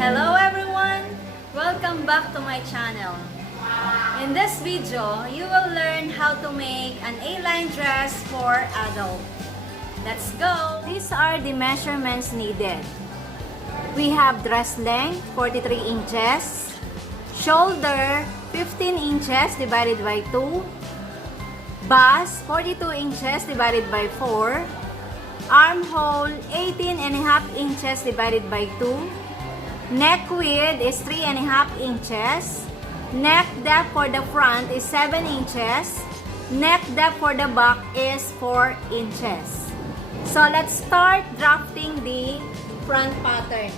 Hello everyone! Welcome back to my channel. In this video, you will learn how to make an A-line dress for adult. Let's go! These are the measurements needed. We have dress length 43 inches, shoulder 15 inches divided by 2, bust 42 inches divided by 4, armhole 18.5 inches divided by 2, neck width is 3.5 inches, neck depth for the front is 7 inches, neck depth for the back is 4 inches. So let's start drafting the front pattern.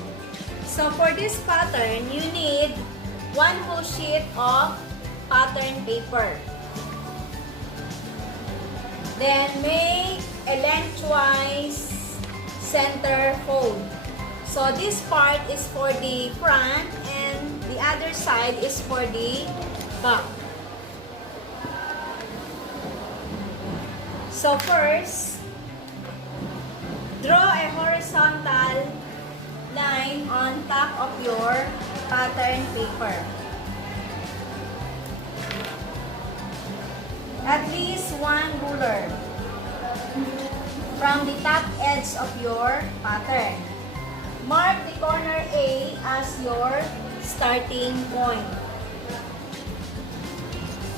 So for this pattern, you need one whole sheet of pattern paper. Then make a lengthwise center fold. So this part is for the front and the other side is for the back. So first, draw a horizontal line on top of your pattern paper. At least one ruler from the top edge of your pattern. Mark the corner A as your starting point.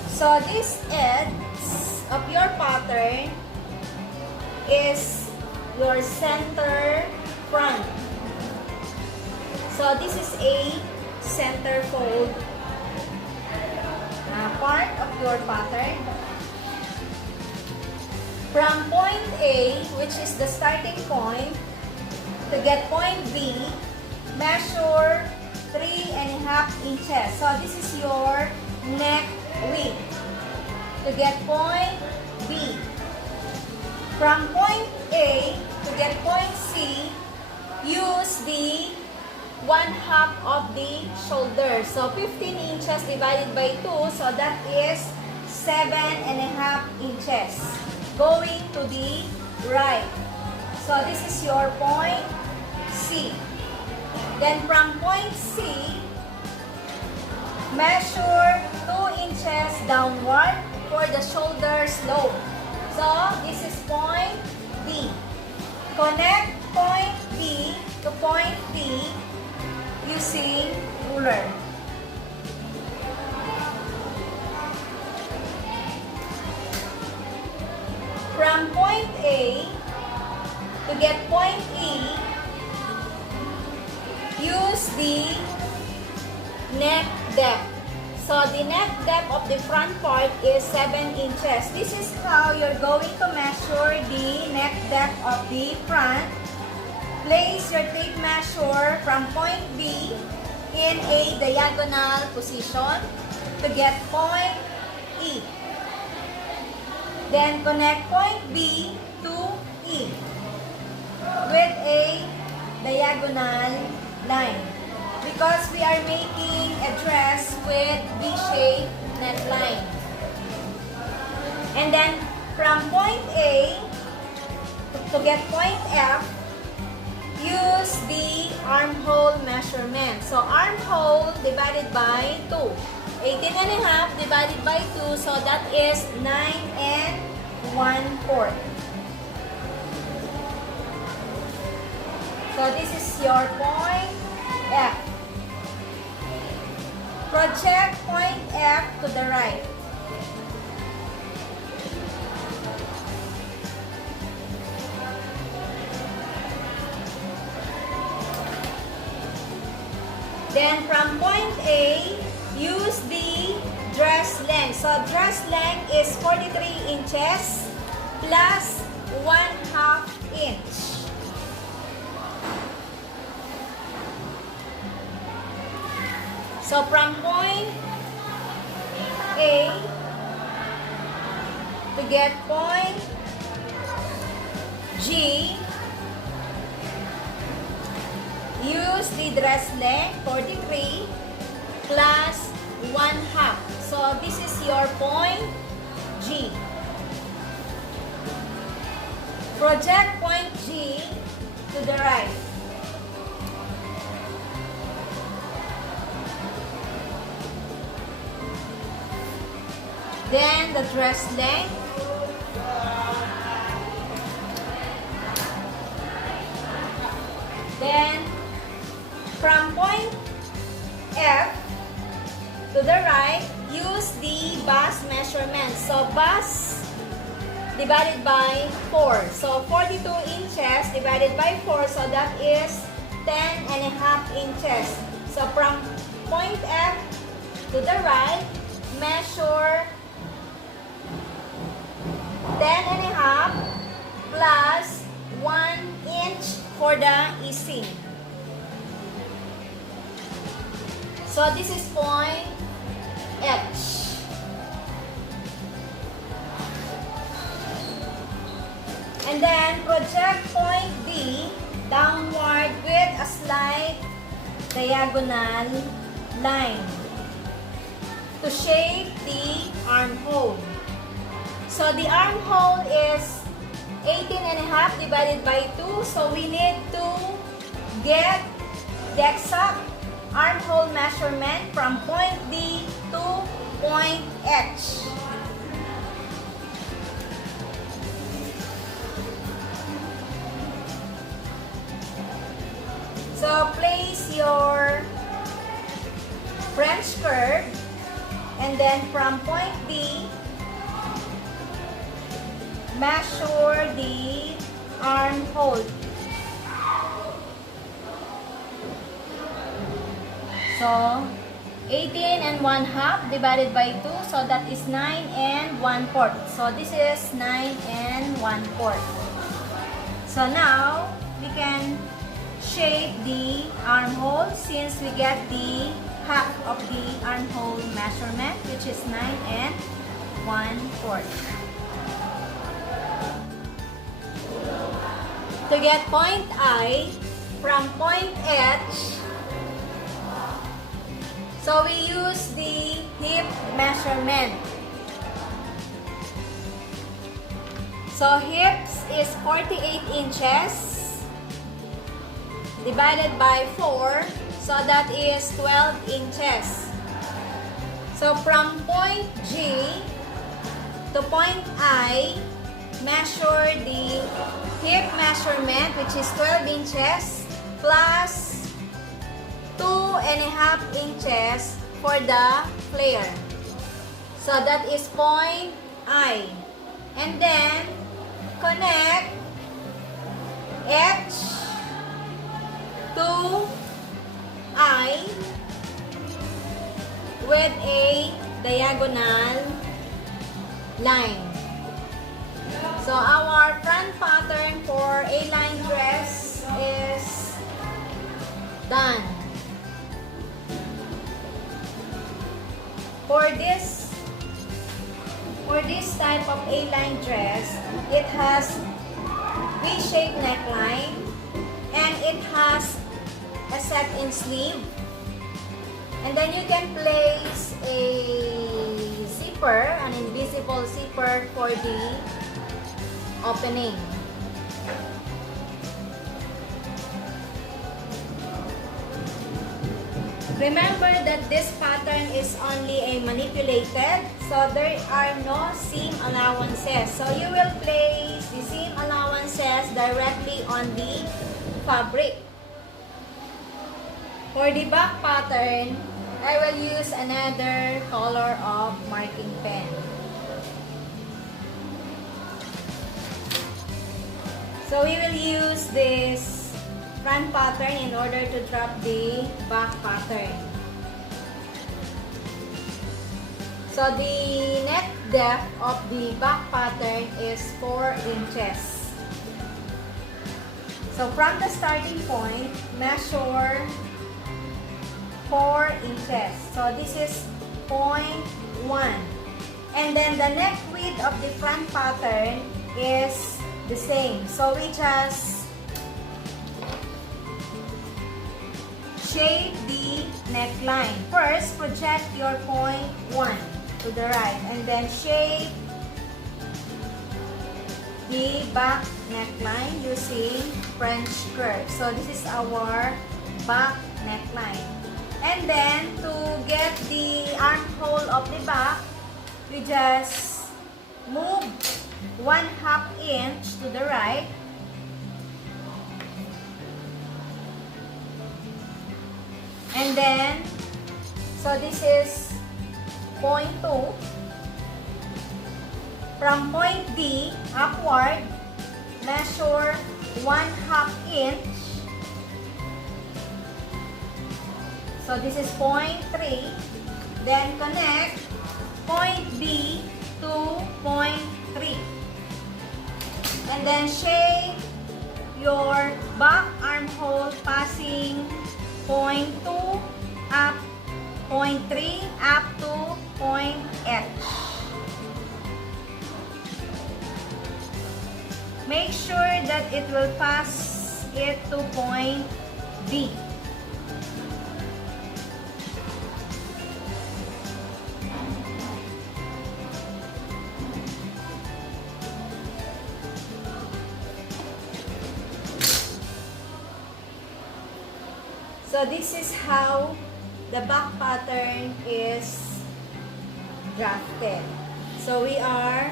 So this edge of your pattern is your center front. So this is a center fold part of your pattern. From point A, which is the starting point, to get point B, measure 3.5 inches. So this is your neck width. To get point B. From point A to get point C, use the 1/2 of the shoulder. So 15 inches divided by 2, so that is 7.5 inches. Going to the right. So this is your point C. Then from point C, measure 2 inches downward for the shoulder slope. So this is point D. Connect point B to point D using ruler. From point A to get point E, use the neck depth. So the neck depth of the front part is 7 inches. This is how you're going to measure the neck depth of the front. Place your tape measure from point B in a diagonal position to get point E. Then connect point B to E with a diagonal line. Because we are making a dress with V-shaped neckline. And then from point A to get point F, use the armhole measurement. So armhole divided by 2. 18.5 divided by 2, so that is 9 1/4. So this is your point F. Project point F to the right. Then from point A, use the dress length. So dress length is 43 inches plus 1/2 inch. So from point A to get point G, use the dress length 43 plus 1/2. So this is your point G. Project point G to the right. the dress length. Then, from point F to the right, use the bust measurement. So, bust divided by 4. So, 42 inches divided by 4. So, that is 10.5 inches. So, from point F to the right, measure 10.5 plus 1 inch for the easing. So, this is point H. And then, project point D downward with a slight diagonal line to shape the armhole. So, the armhole is 18.5 divided by 2. So, we need to get the exact armhole measurement from point D to point H. So, place your French curve and then from point D, measure the armhole. So, 18.5 divided by 2, so that is 9.1/4. So, this is 9.1/4. So, now, we can shape the armhole since we get the half of the armhole measurement, which is 9.1/4. To get point I from point H, so we use the hip measurement. So hips is 48 inches divided by 4, so that is 12 inches. So from point G to point I, measure the hip measurement, which is 12 inches plus 2.5 inches for the flare. So that is point I. And then connect H to I with a diagonal line. So our front pattern for A-line dress is done. For this type of A-line dress, it has V-shaped neckline and it has a set-in sleeve. And then you can place a zipper, an invisible zipper for the opening. Remember that this pattern is only a manipulated, so there are no seam allowances. So you will place the seam allowances directly on the fabric. For the back pattern, I will use another color of marking pen. So we will use this front pattern in order to drop the back pattern. So the neck depth of the back pattern is 4 inches. So from the starting point, measure 4 inches. So this is 0.1. And then the neck width of the front pattern is the same. So we just shape the neckline. First, project your point 1 to the right and then shape the back neckline using French curve. So this is our back neckline. And then to get the armhole of the back, we just move 1/2 inch to the right. And then, so this is point 2. From point D upward, measure 1/2 inch. So this is point 3. Then connect point B to point 3. And then shape your back armhole passing point 2 up, point 3 up to point H. Make sure that it will pass it to point B. So this is how the back pattern is drafted. So we are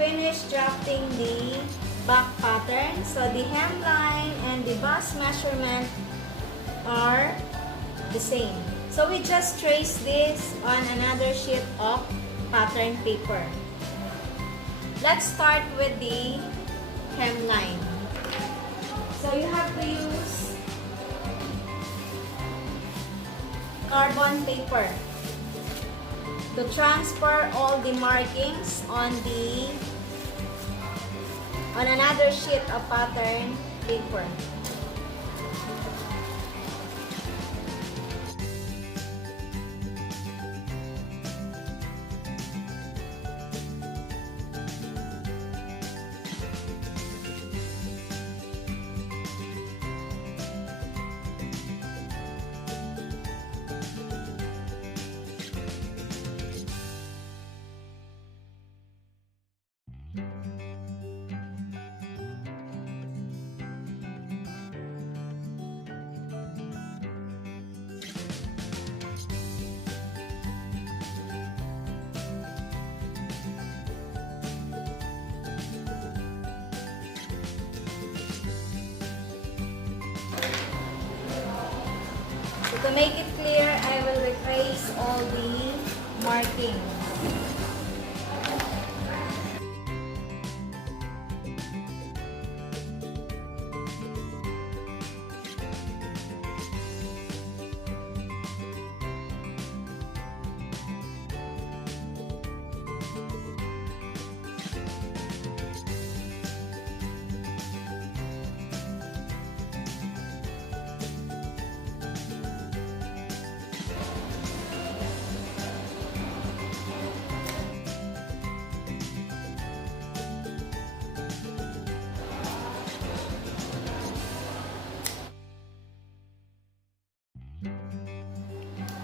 finished drafting the back pattern. So the hemline and the bust measurement are the same. So we just trace this on another sheet of pattern paper. Let's start with the hemline. So you have to use carbon paper to transfer all the markings on another sheet of pattern paper. To make it clear, I will replace all the markings.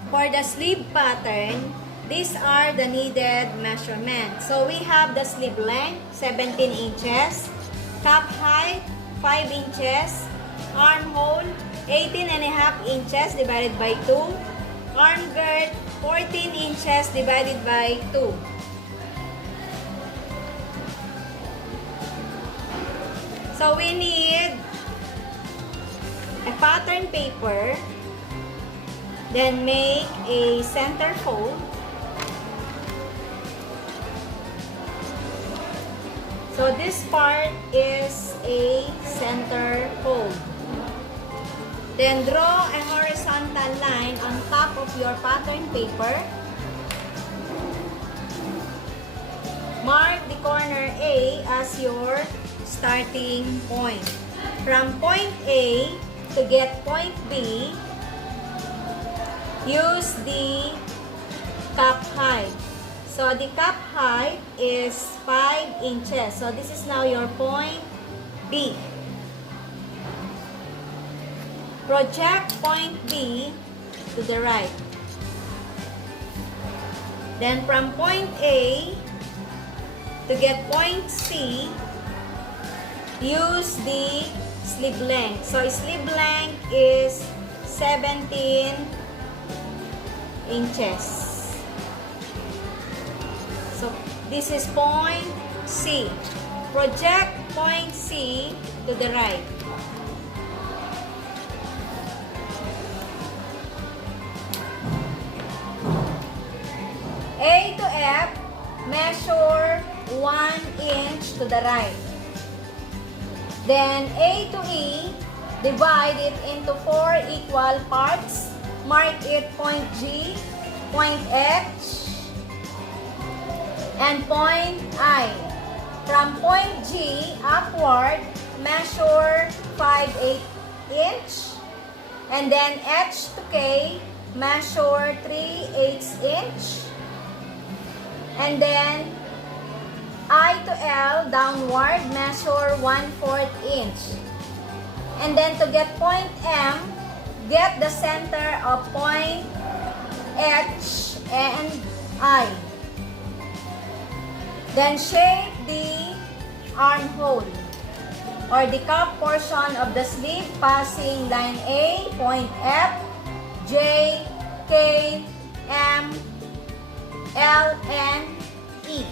For the sleeve pattern, these are the needed measurements. So we have the sleeve length, 17 inches, cup height, 5 inches, armhole, 18.5 inches divided by 2, arm girth, 14 inches divided by 2. So we need a pattern paper. Then make a center fold. So this part is a center fold. Then draw a horizontal line on top of your pattern paper. Mark the corner A as your starting point. From point A to get point B, use the cup height. So the cup height is 5 inches. So this is now your point B. Project point B to the right. Then from point A to get point C, use the sleeve length. So sleeve length is 17 inches. So This is point C. Project point C to the right. A to F, measure 1 inch to the right. Then A to E, divide it into 4 equal parts. Mark it point G, point H, and point I. From point G upward, measure 5/8 inch. And then H to K, measure 3/8 inch. And then I to L, downward, measure 1/4 inch. And then to get point M, get the center of point H and I. Then shape the armhole or the cup portion of the sleeve passing line A, point F, J, K, M, L, and E.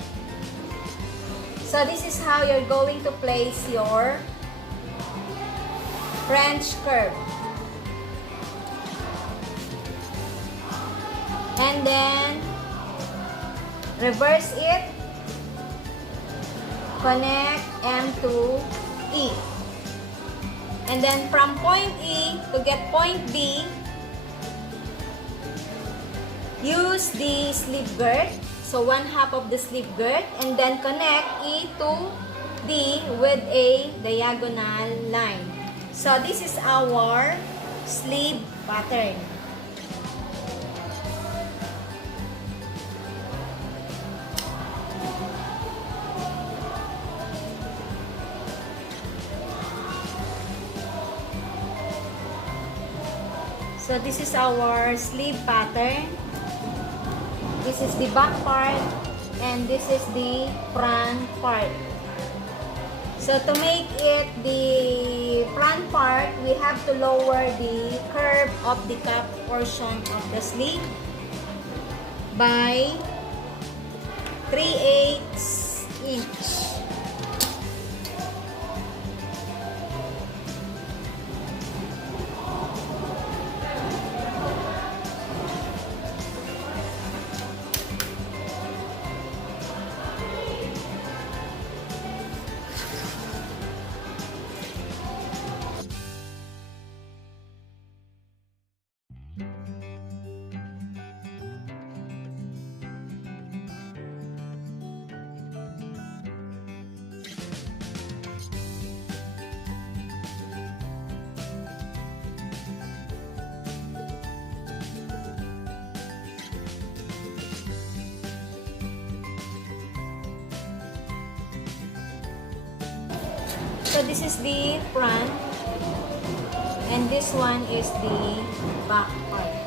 So this is how you're going to place your French curve. And then reverse it. Connect M to E. And then from point E to get point B, use the sleeve girth. So 1/2 of the sleeve girth, and then connect E to D with a diagonal line. So this is our sleeve pattern. So this is our sleeve pattern. This is the back part and this is the front part. So to make it the front part, we have to lower the curve of the cup portion of the sleeve by 3/8 inch. So this is the front and this one is the back part.